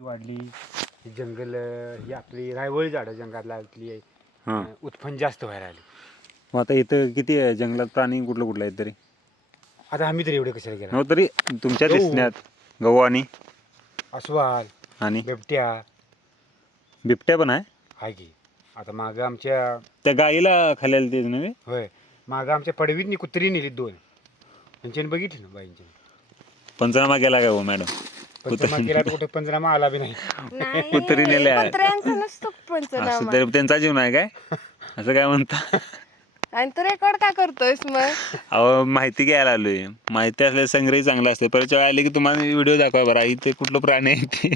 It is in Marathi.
वाढली जंगल ही आपली रायवळी झाडं जंगलातली हां उत्पन्न जास्त व्हायला आली. मग आता इथं किती आहे जंगलात प्राणी कुठलं कुठलं आहेत तरी? आता आम्ही तर एवढे कशाला गेला हो तरी तुमच्या गहू. दिसण्यात गहू आणि अस्वल आणि बिबट्या बिबट्या पण आहे. आहे की. आता मागं आमच्या त्या गाईला खाल्लेलं तेच नव्हे? होय मागं आमच्या पडवीतनी कुत्री नेली 2 त्यांच्याने बघितली ना बाईंच्या पंचनामा केला काय हो मॅडम? पंचनामा केला तर कुठे पंचनामा आला बी नाही. कुत्री नेल्या आहे. कुत्र्यांचा नसतो असं पंचनामा. तरी त्यांचा जीव नाही काय असं काय म्हणता? आणि तू रेकॉर्ड का करतोयस मग? अहो माहिती घ्यायला आलोय. माहिती असल्यास संग्रही चांगला असते. परत वेळ आले की तुम्हाला व्हिडिओ दाखवा बरं इथे कुठलं प्राणी आहे ते.